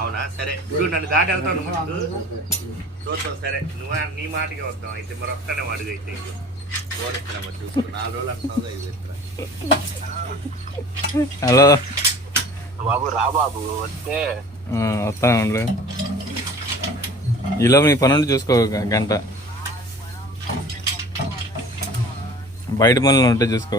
అవునా సరే ఇప్పుడు నన్ను దాటి వెళ్తావు నువ్వు చూస్తావు సరే నువ్వు నీ మాటకే వద్దాం అయితే మరి ఒక్కనే అడుగు అయితే ఓడిస్తున్నా మరి చూసుకో 4 రోజులు అంటున్నావు 5 ఇస్తున్నా. హలో బాబు రా బాబు వస్తే వస్తాను ఈలో నీ పని ఉండి చూసుకో గంట బయట పనులు ఉంటే చూసుకో